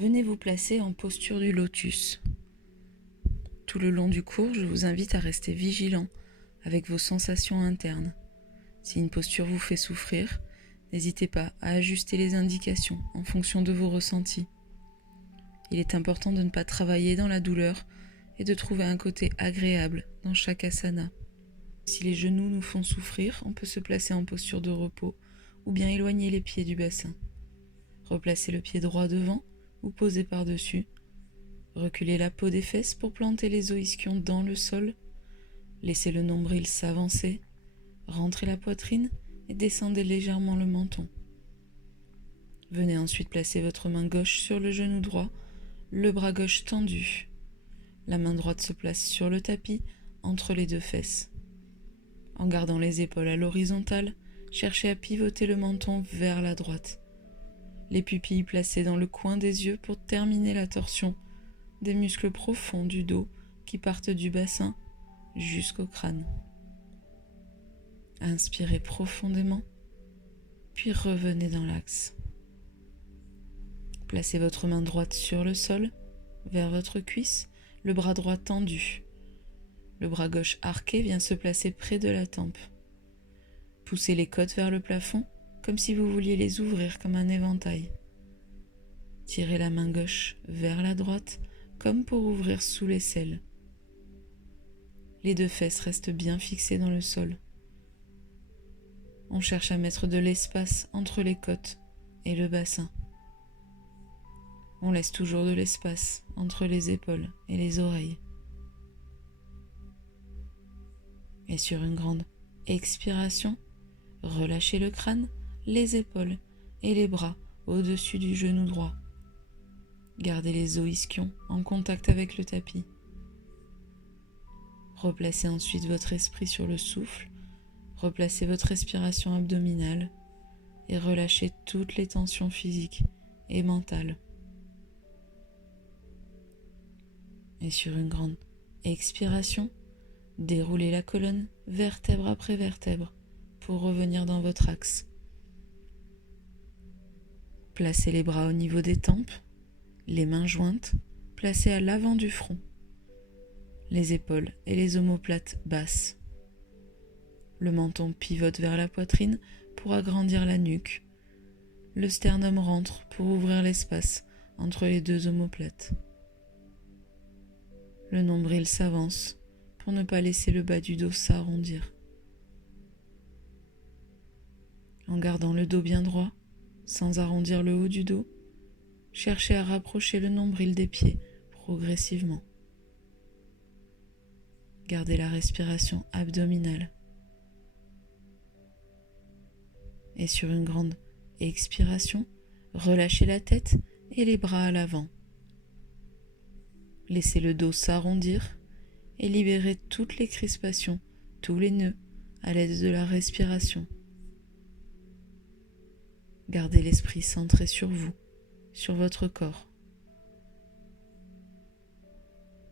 Venez vous placer en posture du lotus. Tout le long du cours, je vous invite à rester vigilant avec vos sensations internes. Si une posture vous fait souffrir, n'hésitez pas à ajuster les indications en fonction de vos ressentis. Il est important de ne pas travailler dans la douleur et de trouver un côté agréable dans chaque asana. Si les genoux nous font souffrir, on peut se placer en posture de repos ou bien éloigner les pieds du bassin. Replacez le pied droit devant ou posez par-dessus. Reculez la peau des fesses pour planter les os ischions dans le sol. Laissez le nombril s'avancer. Rentrez la poitrine et descendez légèrement le menton. Venez ensuite placer votre main gauche sur le genou droit, le bras gauche tendu. La main droite se place sur le tapis entre les deux fesses. En gardant les épaules à l'horizontale, cherchez à pivoter le menton vers la droite. Les pupilles placées dans le coin des yeux pour terminer la torsion des muscles profonds du dos qui partent du bassin jusqu'au crâne. Inspirez profondément, puis revenez dans l'axe. Placez votre main droite sur le sol, vers votre cuisse, le bras droit tendu. Le bras gauche arqué vient se placer près de la tempe. Poussez les côtes vers le plafond, comme si vous vouliez les ouvrir comme un éventail. Tirez la main gauche vers la droite, comme pour ouvrir sous l'aisselle. Les deux fesses restent bien fixées dans le sol. On cherche à mettre de l'espace entre les côtes et le bassin. On laisse toujours de l'espace entre les épaules et les oreilles. Et sur une grande expiration, relâchez le crâne, les épaules et les bras au-dessus du genou droit. Gardez les os ischions en contact avec le tapis. Replacez ensuite votre esprit sur le souffle, replacez votre respiration abdominale et relâchez toutes les tensions physiques et mentales. Et sur une grande expiration, déroulez la colonne vertèbre après vertèbre pour revenir dans votre axe. Placez les bras au niveau des tempes, les mains jointes placées à l'avant du front, les épaules et les omoplates basses. Le menton pivote vers la poitrine pour agrandir la nuque. Le sternum rentre pour ouvrir l'espace entre les deux omoplates. Le nombril s'avance pour ne pas laisser le bas du dos s'arrondir. En gardant le dos bien droit, sans arrondir le haut du dos, cherchez à rapprocher le nombril des pieds progressivement. Gardez la respiration abdominale. Et sur une grande expiration, relâchez la tête et les bras à l'avant. Laissez le dos s'arrondir et libérez toutes les crispations, tous les nœuds à l'aide de la respiration. Gardez l'esprit centré sur vous, sur votre corps.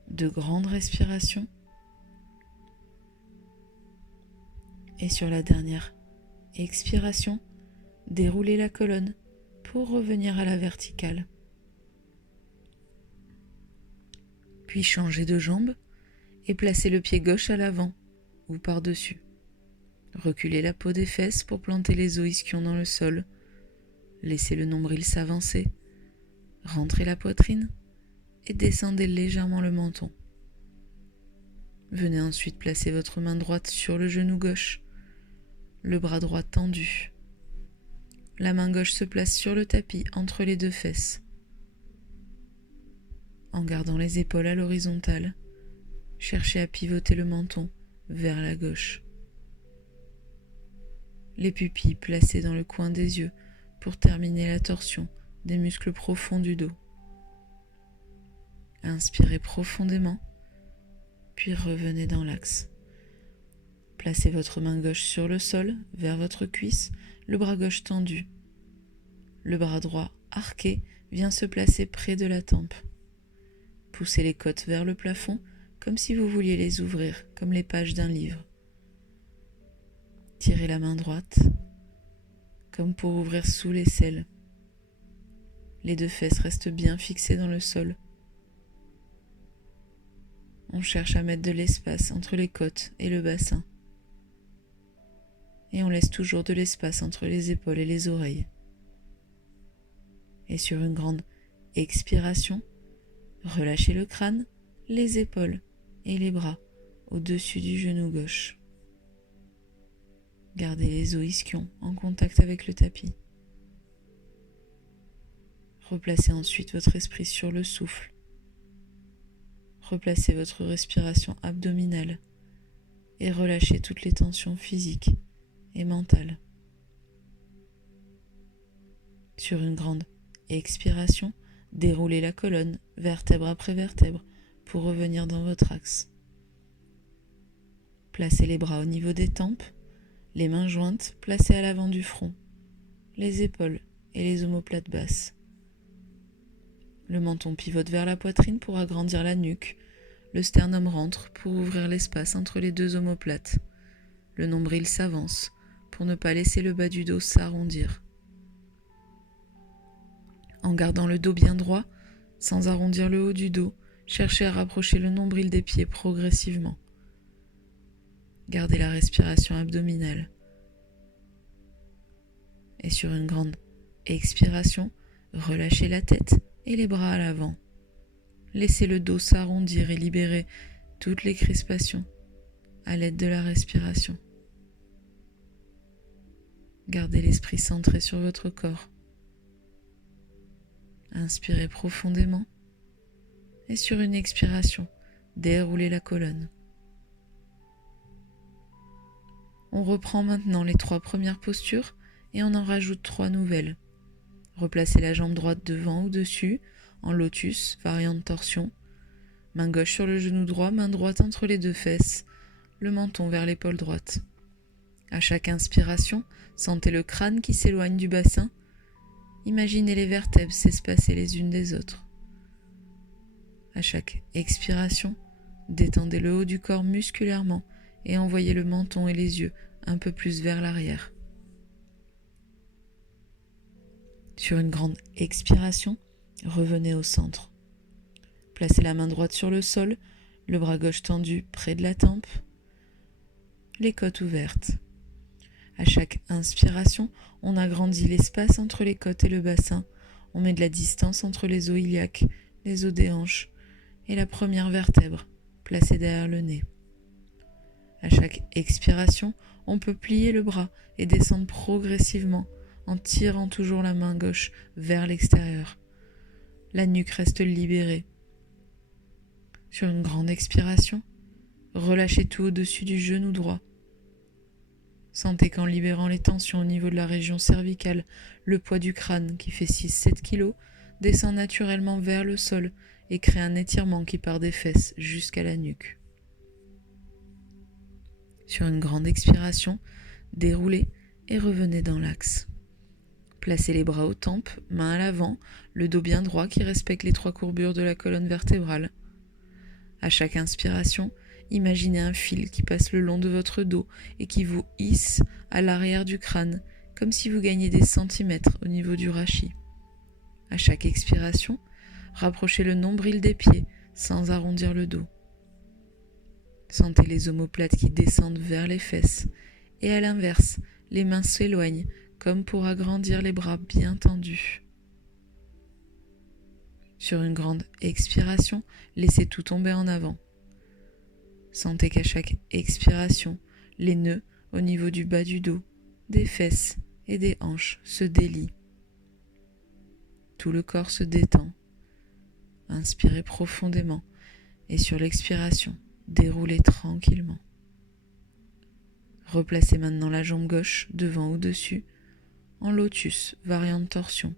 De grandes respirations. Et sur la dernière expiration, déroulez la colonne pour revenir à la verticale. Puis changez de jambe et placez le pied gauche à l'avant ou par-dessus. Reculez la peau des fesses pour planter les os ischions dans le sol. Laissez le nombril s'avancer. Rentrez la poitrine et descendez légèrement le menton. Venez ensuite placer votre main droite sur le genou gauche, le bras droit tendu. La main gauche se place sur le tapis entre les deux fesses. En gardant les épaules à l'horizontale, cherchez à pivoter le menton vers la gauche. Les pupilles placées dans le coin des yeux pour terminer la torsion des muscles profonds du dos. Inspirez profondément, puis revenez dans l'axe. Placez votre main gauche sur le sol, vers votre cuisse, le bras gauche tendu. Le bras droit arqué vient se placer près de la tempe. Poussez les côtes vers le plafond, comme si vous vouliez les ouvrir, comme les pages d'un livre. Tirez la main droite, comme pour ouvrir sous l'aisselle. Les deux fesses restent bien fixées dans le sol. On cherche à mettre de l'espace entre les côtes et le bassin. Et on laisse toujours de l'espace entre les épaules et les oreilles. Et sur une grande expiration, relâchez le crâne, les épaules et les bras au-dessus du genou gauche. Gardez les os ischions en contact avec le tapis. Replacez ensuite votre esprit sur le souffle. Replacez votre respiration abdominale et relâchez toutes les tensions physiques et mentales. Sur une grande expiration, déroulez la colonne, vertèbre après vertèbre, pour revenir dans votre axe. Placez les bras au niveau des tempes, les mains jointes placées à l'avant du front, les épaules et les omoplates basses. Le menton pivote vers la poitrine pour agrandir la nuque. Le sternum rentre pour ouvrir l'espace entre les deux omoplates. Le nombril s'avance pour ne pas laisser le bas du dos s'arrondir. En gardant le dos bien droit, sans arrondir le haut du dos, cherchez à rapprocher le nombril des pieds progressivement. Gardez la respiration abdominale. Et sur une grande expiration, relâchez la tête et les bras à l'avant. Laissez le dos s'arrondir et libérer toutes les crispations à l'aide de la respiration. Gardez l'esprit centré sur votre corps. Inspirez profondément et sur une expiration, déroulez la colonne. On reprend maintenant les 3 premières postures et on en rajoute 3 nouvelles. Replacez la jambe droite devant ou dessus, en lotus, variante torsion. Main gauche sur le genou droit, main droite entre les deux fesses, le menton vers l'épaule droite. À chaque inspiration, sentez le crâne qui s'éloigne du bassin. Imaginez les vertèbres s'espacer les unes des autres. À chaque expiration, détendez le haut du corps musculairement et envoyez le menton et les yeux un peu plus vers l'arrière. Sur une grande expiration, revenez au centre. Placez la main droite sur le sol, le bras gauche tendu près de la tempe, les côtes ouvertes. À chaque inspiration, on agrandit l'espace entre les côtes et le bassin. On met de la distance entre les os iliaques, les os des hanches et la première vertèbre, placée derrière le nez. À chaque expiration, on peut plier le bras et descendre progressivement en tirant toujours la main gauche vers l'extérieur. La nuque reste libérée. Sur une grande expiration, relâchez tout au-dessus du genou droit. Sentez qu'en libérant les tensions au niveau de la région cervicale, le poids du crâne, qui fait 6-7 kg, descend naturellement vers le sol et crée un étirement qui part des fesses jusqu'à la nuque. Sur une grande expiration, déroulez et revenez dans l'axe. Placez les bras aux tempes, mains à l'avant, le dos bien droit qui respecte les 3 courbures de la colonne vertébrale. À chaque inspiration, imaginez un fil qui passe le long de votre dos et qui vous hisse à l'arrière du crâne, comme si vous gagniez des centimètres au niveau du rachis. À chaque expiration, rapprochez le nombril des pieds sans arrondir le dos. Sentez les omoplates qui descendent vers les fesses et à l'inverse, les mains s'éloignent comme pour agrandir les bras bien tendus. Sur une grande expiration, laissez tout tomber en avant. Sentez qu'à chaque expiration, les nœuds au niveau du bas du dos, des fesses et des hanches se délient. Tout le corps se détend. Inspirez profondément et sur l'expiration, déroulez tranquillement. Replacez maintenant la jambe gauche devant ou dessus, en lotus, variante torsion.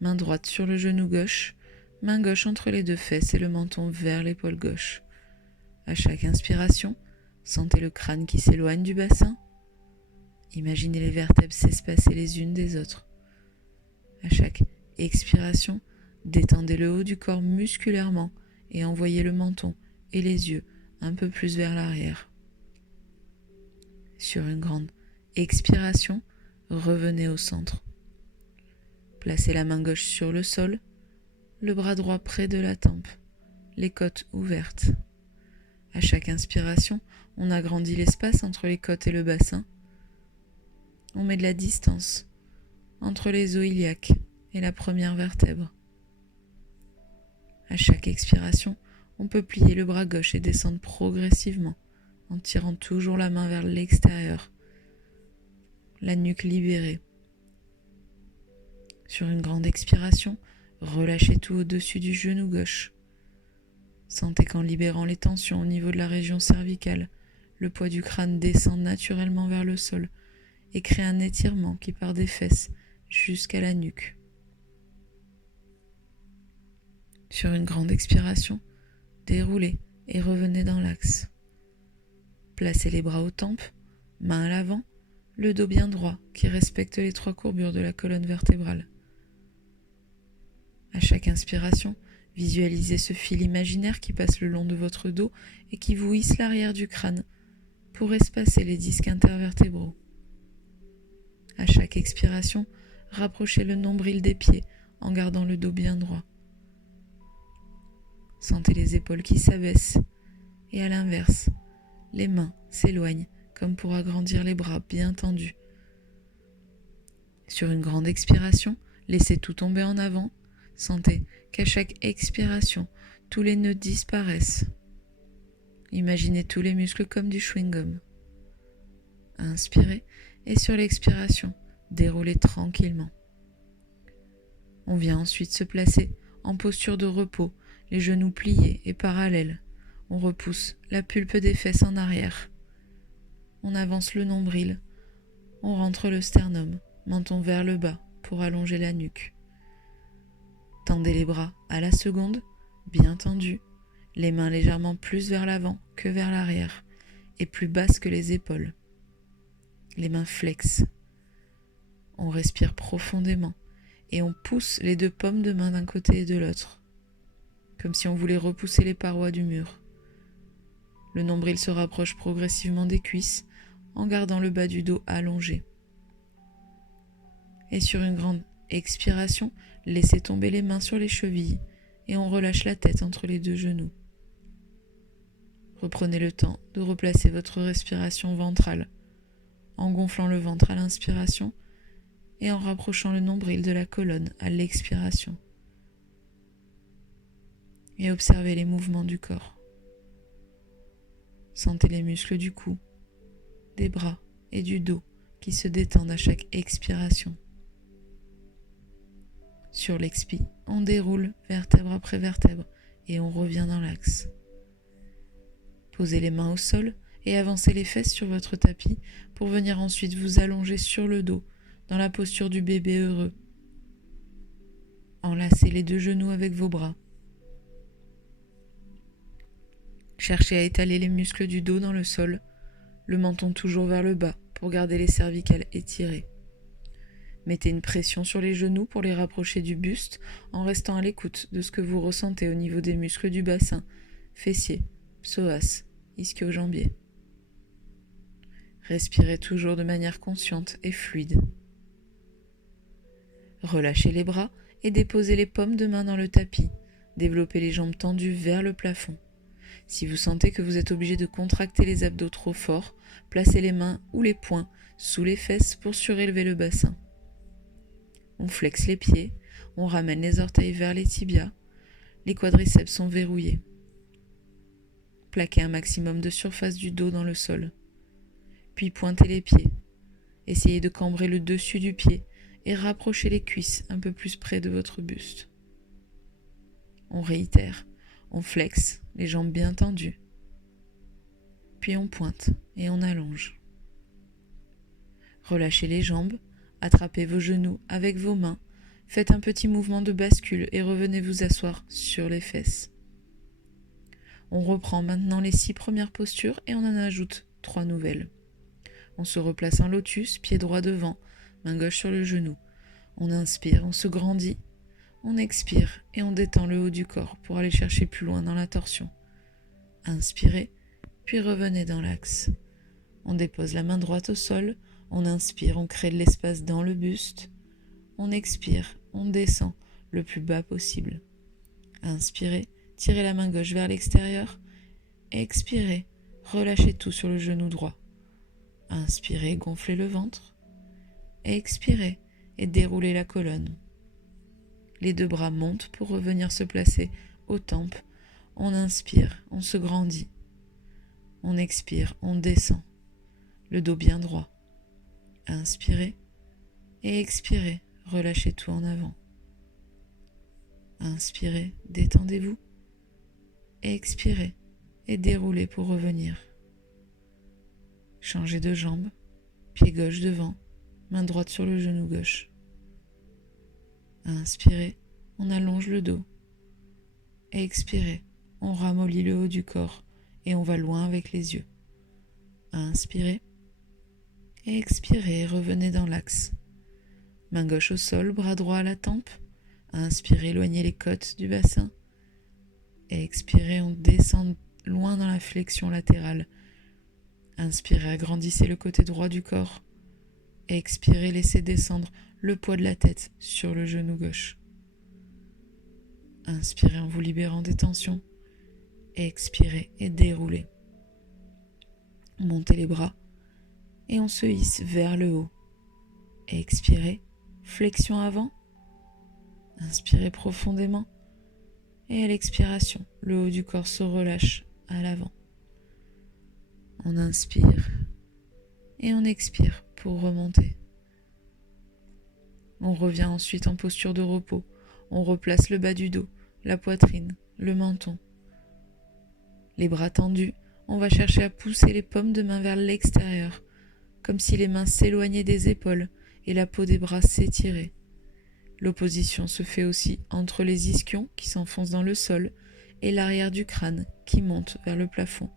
Main droite sur le genou gauche, main gauche entre les deux fesses et le menton vers l'épaule gauche. À chaque inspiration, sentez le crâne qui s'éloigne du bassin. Imaginez les vertèbres s'espacer les unes des autres. À chaque expiration, détendez le haut du corps musculairement et envoyez le menton et les yeux un peu plus vers l'arrière. Sur une grande expiration, revenez au centre. Placez la main gauche sur le sol, le bras droit près de la tempe, les côtes ouvertes. À chaque inspiration, on agrandit l'espace entre les côtes et le bassin. On met de la distance entre les os iliaques et la première vertèbre. À chaque expiration, on peut plier le bras gauche et descendre progressivement en tirant toujours la main vers l'extérieur, la nuque libérée. Sur une grande expiration, relâchez tout au-dessus du genou gauche. Sentez qu'en libérant les tensions au niveau de la région cervicale, le poids du crâne descend naturellement vers le sol et crée un étirement qui part des fesses jusqu'à la nuque. Sur une grande expiration, déroulez et revenez dans l'axe. Placez les bras aux tempes, mains à l'avant, le dos bien droit qui respecte les 3 courbures de la colonne vertébrale. À chaque inspiration, visualisez ce fil imaginaire qui passe le long de votre dos et qui vous hisse l'arrière du crâne pour espacer les disques intervertébraux. À chaque expiration, rapprochez le nombril des pieds en gardant le dos bien droit. Sentez les épaules qui s'abaissent et à l'inverse, les mains s'éloignent comme pour agrandir les bras bien tendus. Sur une grande expiration, laissez tout tomber en avant. Sentez qu'à chaque expiration, tous les nœuds disparaissent. Imaginez tous les muscles comme du chewing-gum. Inspirez et sur l'expiration, déroulez tranquillement. On vient ensuite se placer en posture de repos, les genoux pliés et parallèles. On repousse la pulpe des fesses en arrière. On avance le nombril. On rentre le sternum, menton vers le bas pour allonger la nuque. Tendez les bras à la seconde, bien tendus, les mains légèrement plus vers l'avant que vers l'arrière et plus basses que les épaules. Les mains flexes. On respire profondément et on pousse les 2 paumes de main d'un côté et de l'autre, comme si on voulait repousser les parois du mur. Le nombril se rapproche progressivement des cuisses en gardant le bas du dos allongé. Et sur une grande expiration, laissez tomber les mains sur les chevilles et on relâche la tête entre les 2 genoux. Reprenez le temps de replacer votre respiration ventrale en gonflant le ventre à l'inspiration et en rapprochant le nombril de la colonne à l'expiration. Et observez les mouvements du corps. Sentez les muscles du cou, des bras et du dos qui se détendent à chaque expiration. Sur l'expi, on déroule vertèbre après vertèbre et on revient dans l'axe. Posez les mains au sol et avancez les fesses sur votre tapis pour venir ensuite vous allonger sur le dos dans la posture du bébé heureux. Enlacez les 2 genoux avec vos bras. Cherchez à étaler les muscles du dos dans le sol, le menton toujours vers le bas pour garder les cervicales étirées. Mettez une pression sur les genoux pour les rapprocher du buste en restant à l'écoute de ce que vous ressentez au niveau des muscles du bassin, fessiers, psoas, ischio-jambier. Respirez toujours de manière consciente et fluide. Relâchez les bras et déposez les paumes de main dans le tapis. Développez les jambes tendues vers le plafond. Si vous sentez que vous êtes obligé de contracter les abdos trop fort, placez les mains ou les poings sous les fesses pour surélever le bassin. On flexe les pieds, on ramène les orteils vers les tibias, les quadriceps sont verrouillés. Plaquez un maximum de surface du dos dans le sol. Puis pointez les pieds. Essayez de cambrer le dessus du pied et rapprochez les cuisses un peu plus près de votre buste. On réitère, on flexe, les jambes bien tendues. Puis on pointe et on allonge. Relâchez les jambes, attrapez vos genoux avec vos mains, faites un petit mouvement de bascule et revenez vous asseoir sur les fesses. On reprend maintenant les 6 premières postures et on en ajoute 3 nouvelles. On se replace en lotus, pied droit devant, main gauche sur le genou. On inspire, on se grandit, on expire et on détend le haut du corps pour aller chercher plus loin dans la torsion. Inspirez, puis revenez dans l'axe. On dépose la main droite au sol, on inspire, on crée de l'espace dans le buste. On expire on descend le plus bas possible. Inspirez, tirez la main gauche vers l'extérieur. Expirez, relâchez tout sur le genou droit. Inspirez, gonflez le ventre. Expirez et déroulez la colonne. Les deux bras montent pour revenir se placer aux tempes. On inspire, on se grandit. On expire, on descend. Le dos bien droit. Inspirez et expirez, relâchez tout en avant. Inspirez, détendez-vous. Expirez et déroulez pour revenir. Changez de jambe, pied gauche devant, main droite sur le genou gauche. Inspirez, on allonge le dos. Expirez, on ramollit le haut du corps et on va loin avec les yeux. Inspirez. Expirez, revenez dans l'axe. Main gauche au sol, bras droit à la tempe. Inspirez, éloignez les côtes du bassin. Expirez, on descend loin dans la flexion latérale. Inspirez, agrandissez le côté droit du corps. Expirez, laissez descendre le poids de la tête sur le genou gauche. Inspirez en vous libérant des tensions. Expirez et déroulez. Montez les bras et on se hisse vers le haut. Expirez, flexion avant. Inspirez profondément et à l'expiration, le haut du corps se relâche à l'avant. On inspire et on expire pour remonter. On revient ensuite en posture de repos. On replace le bas du dos, la poitrine, le menton. Les bras tendus, on va chercher à pousser les paumes de main vers l'extérieur, comme si les mains s'éloignaient des épaules et la peau des bras s'étirait. L'opposition se fait aussi entre les ischions qui s'enfoncent dans le sol et l'arrière du crâne qui monte vers le plafond.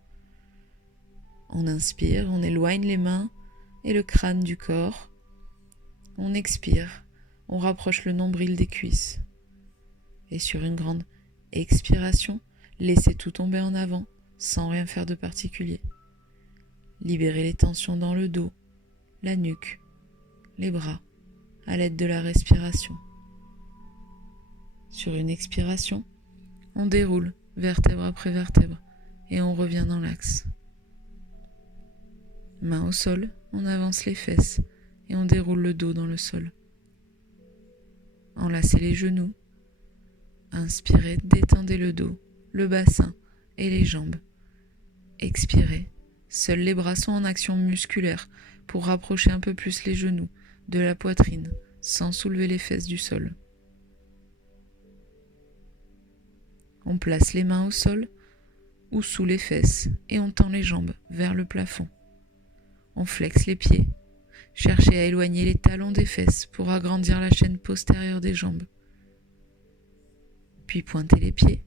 On inspire, on éloigne les mains et le crâne du corps. On expire, on rapproche le nombril des cuisses. Et sur une grande expiration, laissez tout tomber en avant sans rien faire de particulier. Libérez les tensions dans le dos, la nuque, les bras, à l'aide de la respiration. Sur une expiration, on déroule vertèbre après vertèbre et on revient dans l'axe. Main au sol, on avance les fesses et on déroule le dos dans le sol. Enlacez les genoux. Inspirez, détendez le dos, le bassin et les jambes. Expirez. Seuls les bras sont en action musculaire pour rapprocher un peu plus les genoux de la poitrine sans soulever les fesses du sol. On place les mains au sol ou sous les fesses et on tend les jambes vers le plafond. On flexe les pieds. Cherchez à éloigner les talons des fesses pour agrandir la chaîne postérieure des jambes. Puis pointez les pieds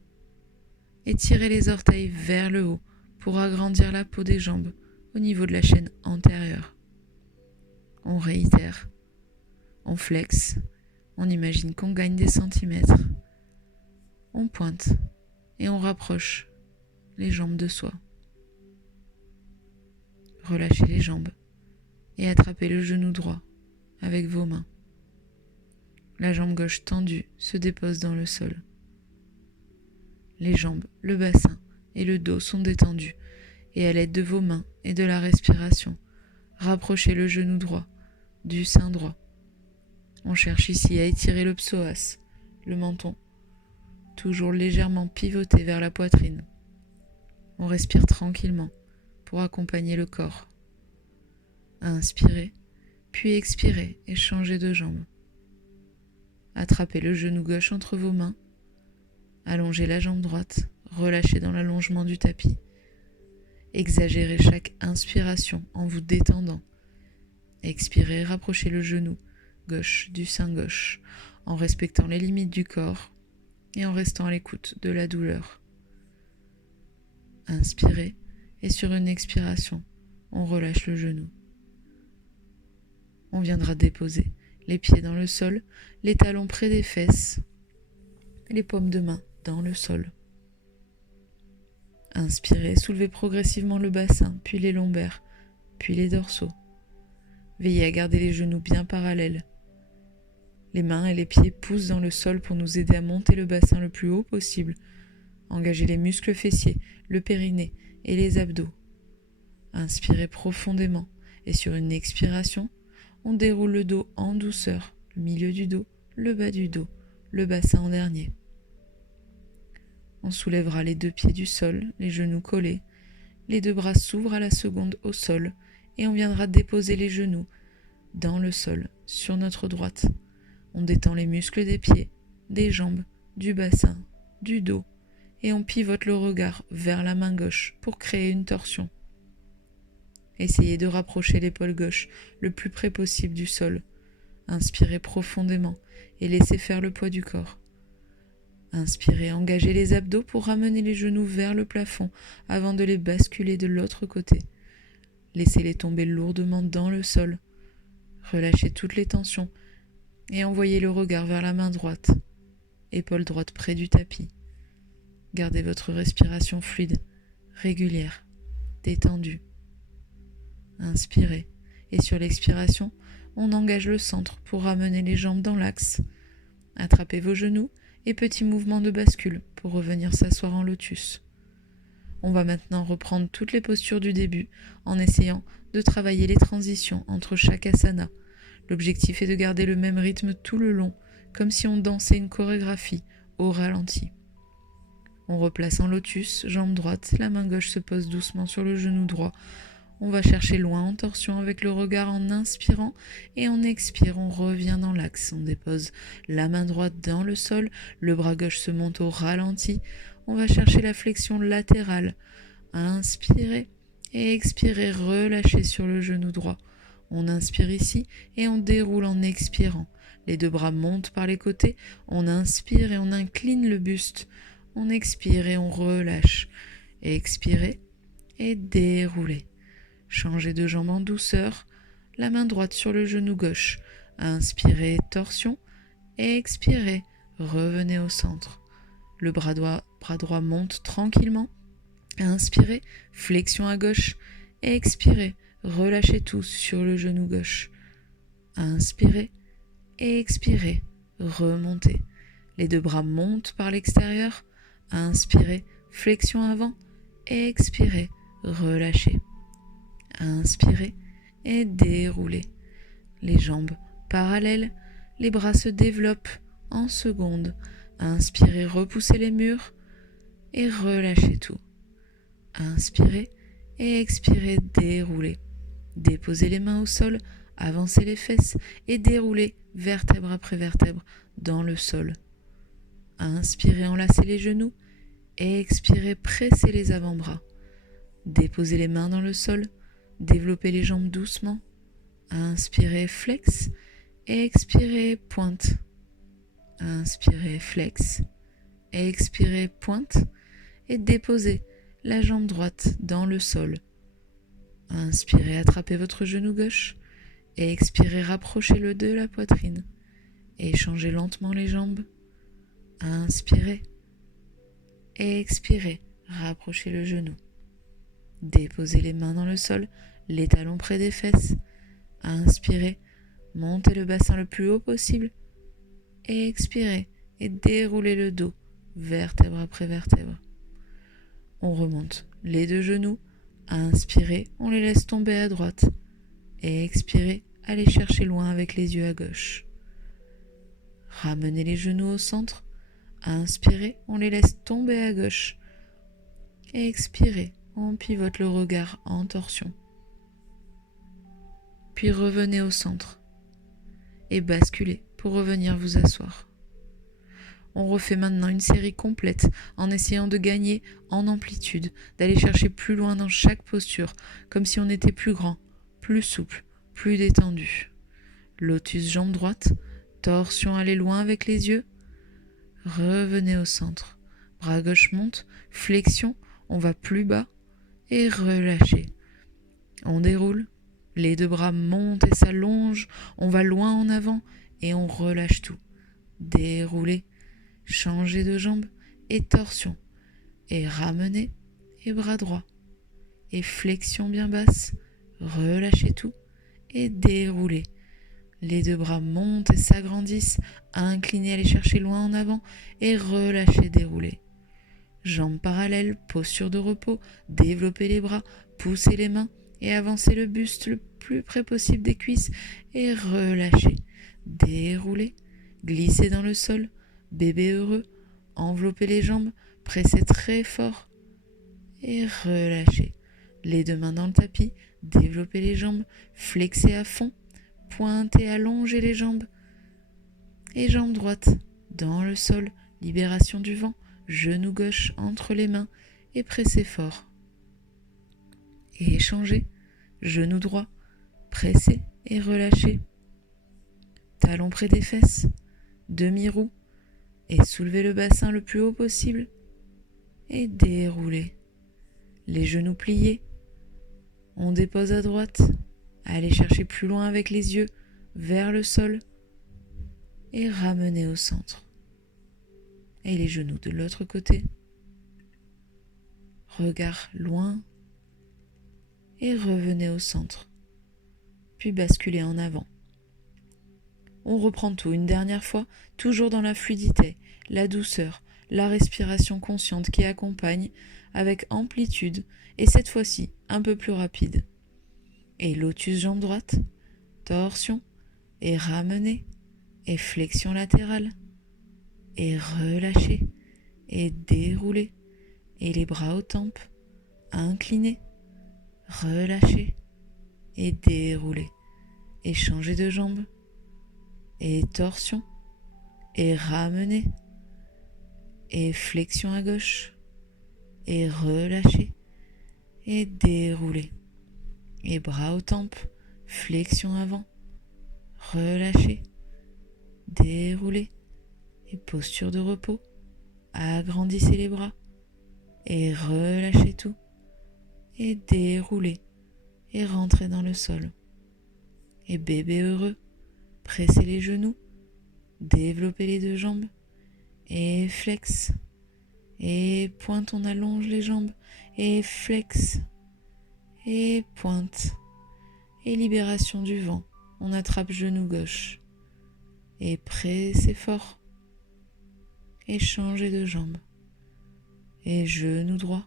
et tirez les orteils vers le haut pour agrandir la peau des jambes au niveau de la chaîne antérieure. On réitère. On flexe. On imagine qu'on gagne des centimètres. On pointe et on rapproche les jambes de soi. Relâchez les jambes et attrapez le genou droit avec vos mains. La jambe gauche tendue se dépose dans le sol. Les jambes, le bassin et le dos sont détendus et à l'aide de vos mains et de la respiration, rapprochez le genou droit du sein droit. On cherche ici à étirer le psoas, le menton, toujours légèrement pivoté vers la poitrine. On respire tranquillement pour accompagner le corps. Inspirez, puis expirez et changez de jambe. Attrapez le genou gauche entre vos mains. Allongez la jambe droite, relâchez dans l'allongement du tapis. Exagérez chaque inspiration en vous détendant. Expirez, rapprochez le genou gauche du sein gauche en respectant les limites du corps et en restant à l'écoute de la douleur. Inspirez et sur une expiration, on relâche le genou. On viendra déposer les pieds dans le sol, les talons près des fesses, les paumes de main dans le sol. Inspirez, soulevez progressivement le bassin, puis les lombaires, puis les dorsaux. Veillez à garder les genoux bien parallèles. Les mains et les pieds poussent dans le sol pour nous aider à monter le bassin le plus haut possible. Engagez les muscles fessiers, le périnée et les abdos. Inspirez profondément et sur une expiration, on déroule le dos en douceur, le milieu du dos, le bas du dos, le bassin en dernier. On soulèvera les 2 pieds du sol, les genoux collés, les 2 bras s'ouvrent à la seconde au sol et on viendra déposer les genoux dans le sol, sur notre droite. On détend les muscles des pieds, des jambes, du bassin, du dos et on pivote le regard vers la main gauche pour créer une torsion. Essayez de rapprocher l'épaule gauche le plus près possible du sol. Inspirez profondément et laissez faire le poids du corps. Inspirez, engagez les abdos pour ramener les genoux vers le plafond avant de les basculer de l'autre côté. Laissez-les tomber lourdement dans le sol. Relâchez toutes les tensions et envoyez le regard vers la main droite, épaule droite près du tapis. Gardez votre respiration fluide, régulière, détendue. Inspirez et sur l'expiration, on engage le centre pour ramener les jambes dans l'axe. Attrapez vos genoux et petit mouvement de bascule pour revenir s'asseoir en lotus. On va maintenant reprendre toutes les postures du début en essayant de travailler les transitions entre chaque asana. L'objectif est de garder le même rythme tout le long, comme si on dansait une chorégraphie au ralenti. On replace en lotus, jambe droite, la main gauche se pose doucement sur le genou droit. On va chercher loin en torsion avec le regard en inspirant et en expire, on revient dans l'axe. On dépose la main droite dans le sol, le bras gauche se monte au ralenti. On va chercher la flexion latérale. Inspirez et expirez, relâchez sur le genou droit. On inspire ici et on déroule en expirant. Les 2 bras montent par les côtés. On inspire et on incline le buste. On expire et on relâche. Expirez et déroulez. Changez de jambe en douceur, la main droite sur le genou gauche. Inspirez, torsion, expirez, revenez au centre. Le bras droit monte tranquillement. Inspirez, flexion à gauche, expirez, relâchez tout sur le genou gauche. Inspirez, expirez, remontez. Les 2 bras montent par l'extérieur. Inspirez, flexion avant, expirez, relâchez. Inspirez et déroulez. Les jambes parallèles, les bras se développent en secondes. Inspirez, repoussez les murs et relâchez tout. Inspirez et expirez, déroulez. Déposez les mains au sol, avancez les fesses et déroulez vertèbre après vertèbre dans le sol. Inspirez, enlacez les genoux et expirez, pressez les avant-bras. Déposez les mains dans le sol. Développez les jambes doucement. Inspirez, flex. Expirez, pointe. Inspirez, flex. Expirez, pointe. Et déposez la jambe droite dans le sol. Inspirez, attrapez votre genou gauche. Et expirez, rapprochez-le de la poitrine. Et changez lentement les jambes. Inspirez. Expirez, rapprochez le genou. Déposez les mains dans le sol, les talons près des fesses. Inspirez, montez le bassin le plus haut possible. Expirez et déroulez le dos, vertèbre après vertèbre. On remonte les 2 genoux. Inspirez, on les laisse tomber à droite. Et expirez, allez chercher loin avec les yeux à gauche. Ramenez les genoux au centre. Inspirez, on les laisse tomber à gauche. Expirez. On pivote le regard en torsion. Puis revenez au centre et basculez pour revenir vous asseoir. On refait maintenant une série complète en essayant de gagner en amplitude, d'aller chercher plus loin dans chaque posture, comme si on était plus grand, plus souple, plus détendu. Lotus jambe droite, torsion, allez loin avec les yeux. Revenez au centre. Bras gauche monte, flexion, on va plus bas. Et relâchez. On déroule, les 2 bras montent et s'allongent, on va loin en avant et on relâche tout. Déroulez, changez de jambe et torsion. Et ramenez et bras droit. Et flexion bien basse, relâchez tout et déroulez. Les deux bras montent et s'agrandissent, inclinez, allez chercher loin en avant et relâchez, déroulez. Jambes parallèles, posture de repos, développez les bras, poussez les mains et avancez le buste le plus près possible des cuisses et relâchez, déroulez, glissez dans le sol, bébé heureux, enveloppez les jambes, pressez très fort et relâchez. Les deux mains dans le tapis, développez les jambes, flexez à fond, pointez, allongez les jambes et jambes droites dans le sol, libération du vent, genou gauche entre les mains et pressez fort. Et échangez, genou droit, pressez et relâchez. Talon près des fesses, demi-roue et soulevez le bassin le plus haut possible et déroulez. Les genoux pliés, on dépose à droite, allez chercher plus loin avec les yeux vers le sol et ramenez au centre. Et les genoux de l'autre côté. Regard loin et revenez au centre. Puis basculez en avant. On reprend tout une dernière fois, toujours dans la fluidité, la douceur, la respiration consciente qui accompagne avec amplitude et cette fois-ci un peu plus rapide. Et lotus jambe droite, torsion et ramenez et flexion latérale et relâchez et déroulez et les bras aux tempes, inclinez, relâchez et déroulez et changez de jambe et torsion et ramenez et flexion à gauche et relâchez et déroulez et bras aux tempes, flexion avant, relâchez, déroulez et posture de repos, agrandissez les bras et relâchez tout et déroulez et rentrez dans le sol. Et bébé heureux, pressez les genoux, développez les deux jambes et flex. Et pointe, on allonge les jambes et flex. Et pointe. Et libération du vent, on attrape genou gauche. Et pressez fort. Et changez de jambe. Et genou droit.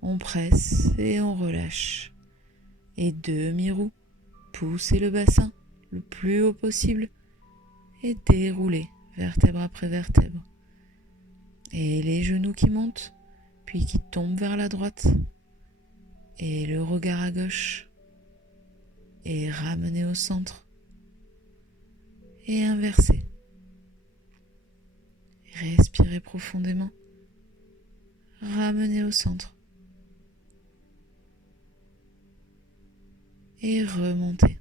On presse et on relâche. Et demi-roue, poussez le bassin le plus haut possible et déroulez vertèbre après vertèbre. Et les genoux qui montent, puis qui tombent vers la droite. Et le regard à gauche. Et ramenez au centre. Et inversez. Respirez profondément. Ramenez au centre. Et remontez.